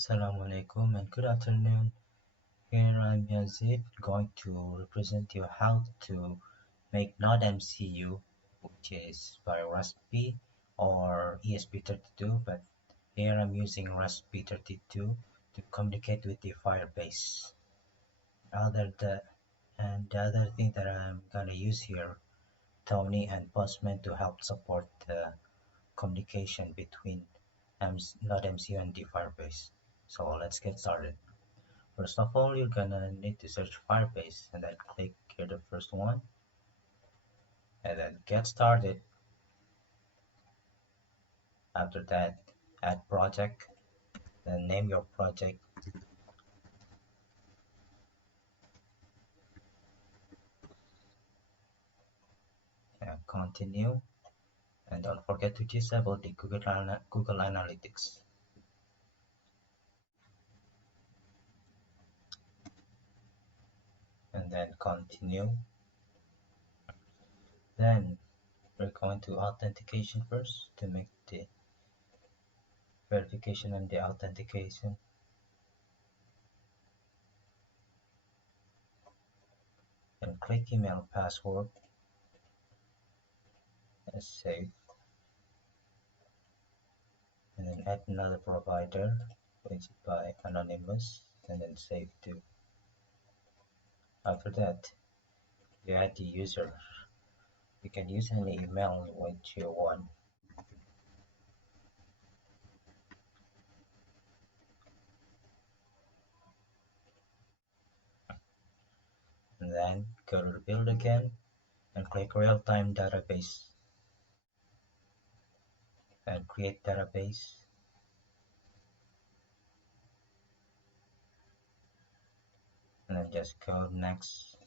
Assalamualaikum and good afternoon. Here I'm Yazid, going to represent you how to make NodeMCU, which is by rasberry or ESP32, but here I'm using rasberry32 to communicate with the firebase. The other thing that I'm gonna use here, Tony and Postman to help support the communication between NodeMCU and the firebase. So let's get started. First of all, you're gonna need to search Firebase and then click here the first one and then get started. After that, add project, then name your project and continue. And don't forget to disable the Google Analytics. And then continue. Then we're going to authentication first to make the verification and the authentication. And click email password as safe. And then add another provider, which is by anonymous, and then save to. After that, you add the user. You can use any email which you want. And then go to the build again and click real-time database and create database. And then just go next.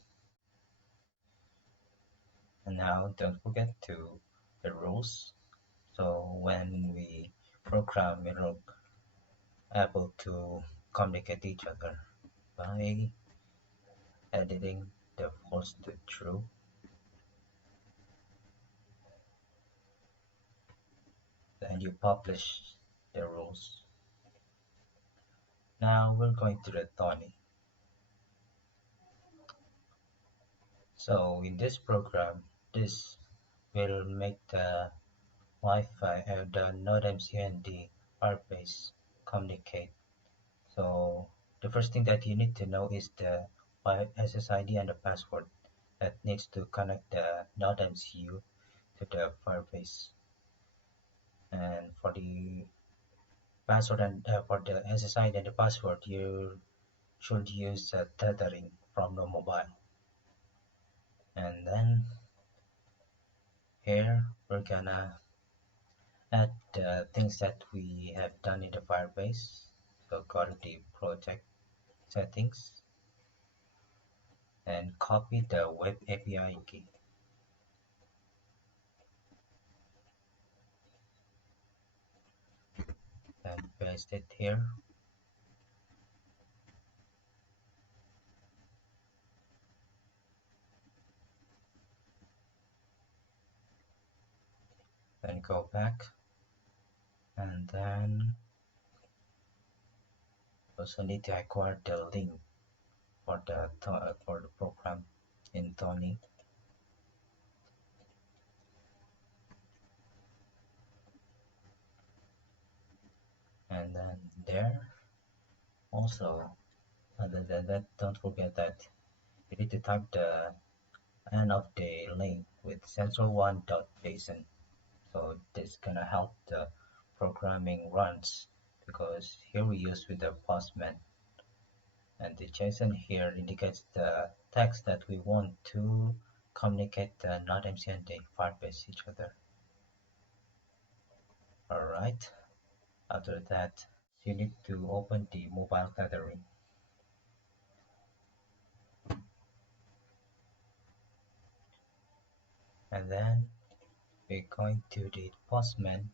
And now don't forget to the rules. So when we program, it'll able to communicate each other by editing the false to true. Then you publish the rules. Now we're going to the Tony. So in this program, this will make the Wi-Fi the NodeMCU and the firebase communicate. So the first thing that you need to know is the SSID and the password that needs to connect the NodeMCU to the firebase. And for the password and for the SSID and the password, you should use tethering from the mobile. And then here we're gonna add the things that we have done in the firebase. So go to the project settings and copy the web API key. And paste it here. Then go back and then also need to acquire the link for the program in Tony. And then there also, other than that, don't forget that you need to type the end of the link with sensor1.json. So this is gonna help the programming runs because here we use with the postman, and the JSON here indicates the text that we want to communicate the NodeMCU and the firebase each other. Alright, after that you need to open the mobile tethering. And then we're going to the postman.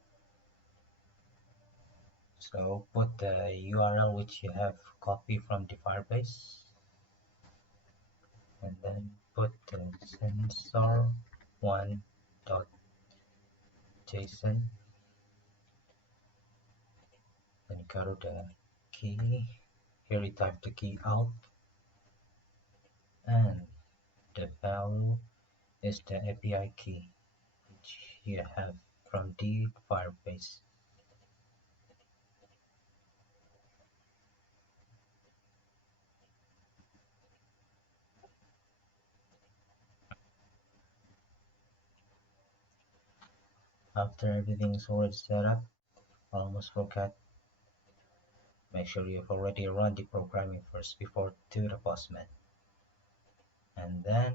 So put the URL which you have copied from the firebase and then put the sensor1.json, then go to the key. Here we type the key out, and the value is the API key which you have from the firebase. After everything's already set up, almost forgot, make sure you've already run the programming first before to the postman. And then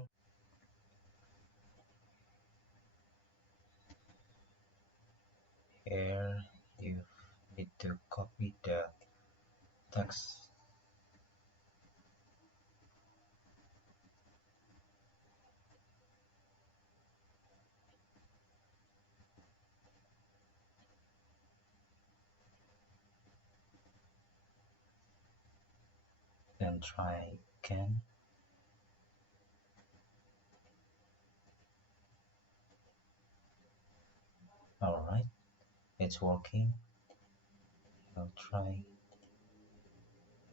here you need to copy the text, then try again. Alright, it's working. I'll try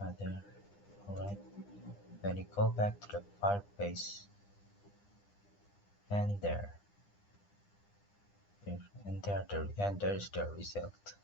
other. Alright, then you go back to the firebase, and there, and there's the result.